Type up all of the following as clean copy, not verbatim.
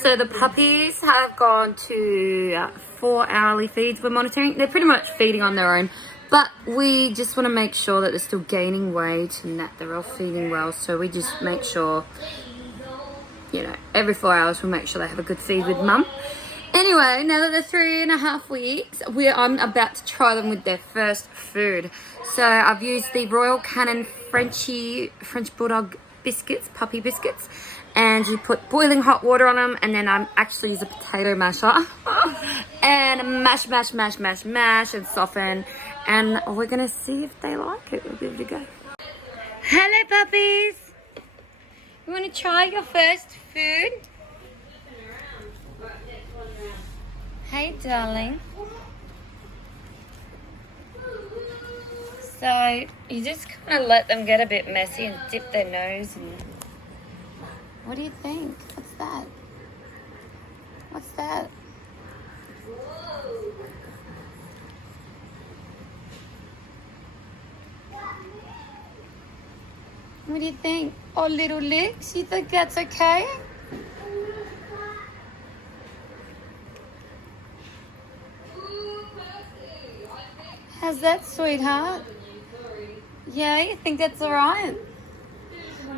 So the puppies have gone to 4 hourly feeds we're monitoring. They're pretty much feeding on their own, but we just want to make sure that they're still gaining weight and that they're all feeding well. So we just make sure, you know, every 4 hours we'll make sure they have a good feed with mum. Anyway, now that they're 3.5 weeks, I'm about to try them with their first food. So I've used the Royal Canin French Bulldog biscuits, puppy biscuits, and you put boiling hot water on them, and then I actually use a potato masher and mash and soften, and we're gonna see if they like it. We'll give it a go. Hello puppies! You want to try your first food? Hey darling. So you just kind of let them get a bit messy and dip their nose in. What do you think? What's that? What's that? What do you think? Oh, little licks? You think that's okay? How's that, sweetheart? Yeah, you think that's all right?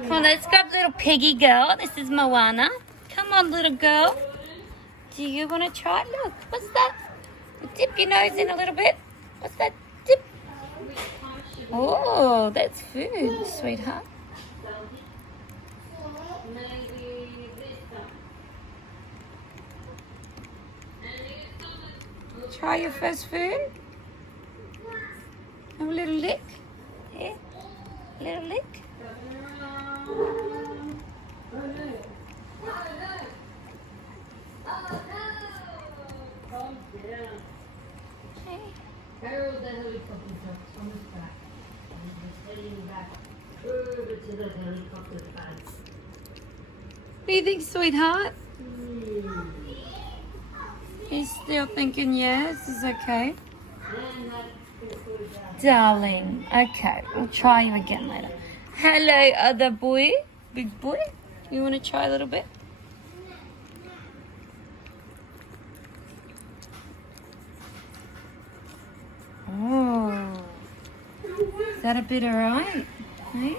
Come on, let's grab little piggy girl. This is Moana. Come on, little girl. Do you want to try? Look, what's that? Dip your nose in a little bit. What's that? Dip. Oh, that's food, sweetheart. Try your first food. Have a little lick. Yeah, little lick. Carol the helicopter ducks on his back, and he was heading back over to the helicopter pad. What do you think, sweetheart? He's still thinking, yeah, this is okay. Darling, okay, we'll try you again later. Hello, other boy, big boy. You want to try a little bit? Oh, is that a bit alright? Hey?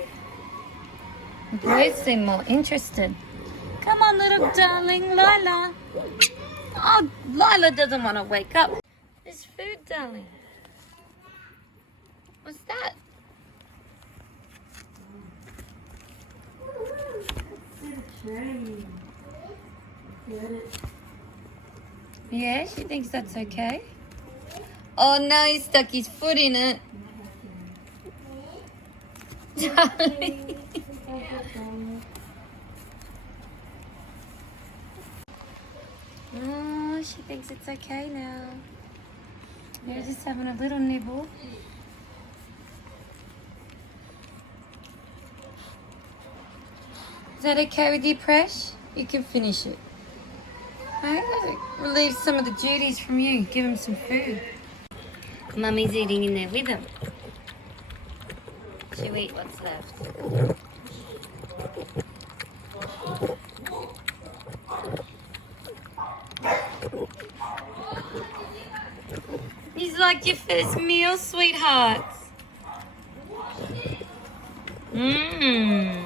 The boys seem more interested. Come on, little darling, Lila. Oh, Lila doesn't want to wake up. There's food, darling. What's that? Yeah, she thinks that's okay. Oh no, he stuck his foot in it. Darling. Oh, she thinks it's okay now. You're just having a little nibble. Is that okay with you, Presh? You can finish it. Okay, relieve some of the duties from you. Give him some food. Mummy's eating in there with him. She'll eat what's left. He's like your first meal, sweethearts. Mmm.